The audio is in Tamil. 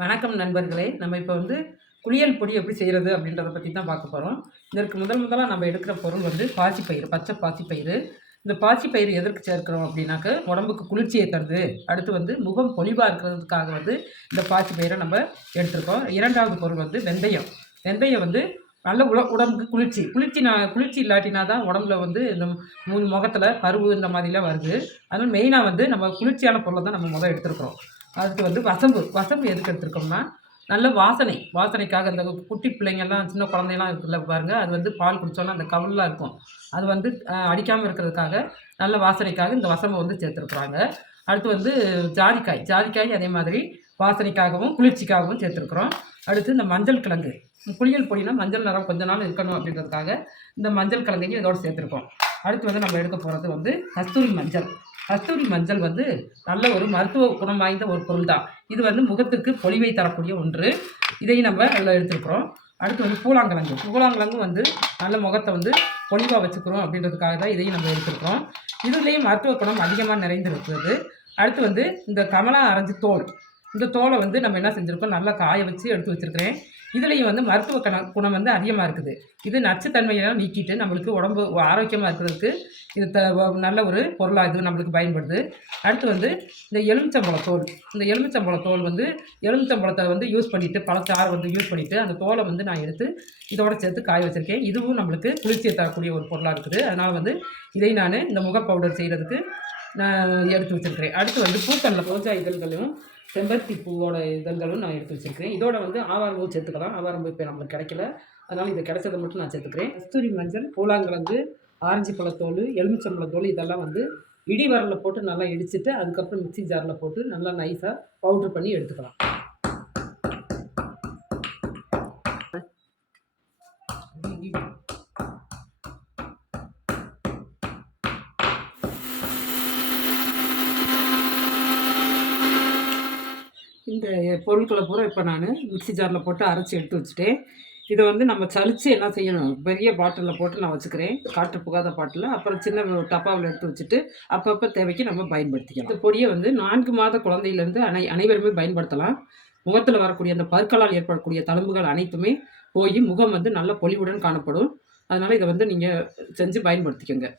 வணக்கம் நண்பர்களே. நம்ம இப்போ வந்து குளியல் பொடி எப்படி செய்கிறது அப்படின்றத பற்றி தான் பார்க்க போகிறோம். இதற்கு முதலாக நம்ம எடுக்கிற பொருள் வந்து பாசிப்பயிறு, பச்சை பாசிப்பயிறு. இந்த பாசிப்பயிறு எதற்கு சேர்க்கிறோம் அப்படின்னாக்க உடம்புக்கு குளிர்ச்சியை தருது. அடுத்து வந்து முகம் பொலிவாக இருக்கிறதுக்காக வந்து இந்த பாசிப்பயிரை நம்ம எடுத்துருக்கோம். இரண்டாவது பொருள் வந்து வெந்தயம். வெந்தயம் வந்து நல்ல உடம்புக்கு குளிர்ச்சி இல்லாட்டினா தான் உடம்புல வந்து இந்த முகத்தில் பருவு இந்த மாதிரிலாம் வருது. அதனால் மெயினாக வந்து நம்ம குளிர்ச்சியான பொருளை தான் நம்ம எடுத்துருக்கிறோம். அதுக்கு வந்து வசம்பு எதுக்கு எடுத்துருக்கோம்னா நல்ல வாசனைக்காக. இந்த குட்டி பிள்ளைங்கள்லாம் சின்ன குழந்தையெல்லாம் இருக்குல்ல பாருங்கள், அது வந்து பால் குடித்தோன்னா அந்த கவுல்லாம் இருக்கும், அது வந்து அடிக்காமல் இருக்கிறதுக்காக நல்ல வாசனைக்காக இந்த வசம்பை வந்து சேர்த்துருக்குறாங்க. அடுத்து வந்து ஜாதிக்காய் அதே மாதிரி வாசனைக்காகவும் குளிர்ச்சிக்காகவும் சேர்த்துருக்குறோம். அடுத்து இந்த மஞ்சள் கிழங்கு, குளியல் பொடினா மஞ்சள் நிறம் கொஞ்ச நாள் இருக்கணும் அப்படின்றதுக்காக இந்த மஞ்சள் கிழங்கையும் இதோடு சேர்த்துருக்கோம். அடுத்து வந்து நம்ம எடுக்க போகிறது வந்து கஸ்தூரி மஞ்சள் வந்து நல்ல ஒரு மருத்துவ குணம் வாய்ந்த ஒரு பொருள் தான். இது வந்து முகத்துக்கு பொலிவை தரக்கூடிய ஒன்று. இதையும் நம்ம அதில் எடுத்துருக்குறோம். அடுத்து வந்து பூலாங்கிழங்கும் வந்து நல்ல முகத்தை வந்து பொலிவாக வச்சுக்கிறோம் அப்படின்றதுக்காக தான் இதையும் நம்ம எடுத்துருக்குறோம். இதுலேயும் மருத்துவ குணம் அதிகமாக நிறைந்து இருக்கிறது. அடுத்து வந்து இந்த கமலா ஆரஞ்சு தோல், இந்த தோலை வந்து நம்ம என்ன செஞ்சுருக்கோம், நல்லா காய வச்சு எடுத்து வச்சுருக்கிறேன். இதுலேயும் வந்து மருத்துவ குணம் வந்து அதிகமாக இருக்குது. இது நச்சுத்தன்மையெல்லாம் நீக்கிட்டு நம்மளுக்கு உடம்பு ஆரோக்கியமாக இருக்கிறதுக்கு இது நல்ல ஒரு பொருளாக இது நம்மளுக்கு பயன்படுது. அடுத்து வந்து இந்த எலுமிச்சம்பழத்தோல் வந்து எலுமிச்சம்பழத்தை வந்து யூஸ் பண்ணிவிட்டு பழச்சாறு வந்து யூஸ் பண்ணிவிட்டு அந்த தோலை வந்து நான் எடுத்து இதோட சேர்த்து காய வச்சுருக்கேன். இதுவும் நம்மளுக்கு குளிர்ச்சியை தரக்கூடிய ஒரு பொருளாக இருக்குது. அதனால் வந்து இதை நான் இந்த முக பவுடர் செய்கிறதுக்கு நான் எடுத்து வச்சுருக்கிறேன். அடுத்து வந்து பூக்களில் ரோஜா இதழ்களும் செம்பருத்தி பூவோட இதழ்களும் நான் எடுத்து வச்சுருக்கிறேன். இதோட வந்து ஆவாரம்பூ சேர்த்துக்கலாம். ஆவாரம்பூ இப்போ நம்மளுக்கு கிடைக்கல, அதனால் இதை கிடைச்சதை மட்டும் நான் சேர்த்துக்கிறேன். கஸ்தூரி மஞ்சள், பூலாங்கிழங்கு, ஆரஞ்சு பழத்தோல், எலுமிச்சம்பழத்தோல் இதெல்லாம் வந்து இடி வரலில் போட்டு நல்லா இடிச்சிட்டு அதுக்கப்புறம் மிக்சி ஜாரில் போட்டு நல்லா நைஸாக பவுட்ரு பண்ணி எடுத்துக்கலாம். இந்த பொருட்களை பூரா இப்போ நான் மிக்சி ஜாரில் போட்டு அரைச்சி எடுத்து வச்சுட்டேன். இதை வந்து நம்ம சலித்து என்ன செய்யணும், பெரிய பாட்டிலில் போட்டு நான் வச்சுக்கிறேன், காற்று புகாத பாட்டில். அப்புறம் சின்ன டப்பாவில் எடுத்து வச்சுட்டு அப்பப்போ தேவைக்கு நம்ம பயன்படுத்திக்கலாம். இந்த பொடியை வந்து 4 மாத குழந்தையிலேருந்து அனைவருமே பயன்படுத்தலாம். முகத்தில் வரக்கூடிய அந்த பற்களால் ஏற்படக்கூடிய தழும்புகள் அனைத்துமே போய் முகம் வந்து நல்ல பொலிவுடன் காணப்படும். அதனால் இதை வந்து நீங்கள் செஞ்சு பயன்படுத்திக்கோங்க.